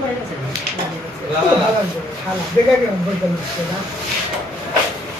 내가 그냥 한번 들잖아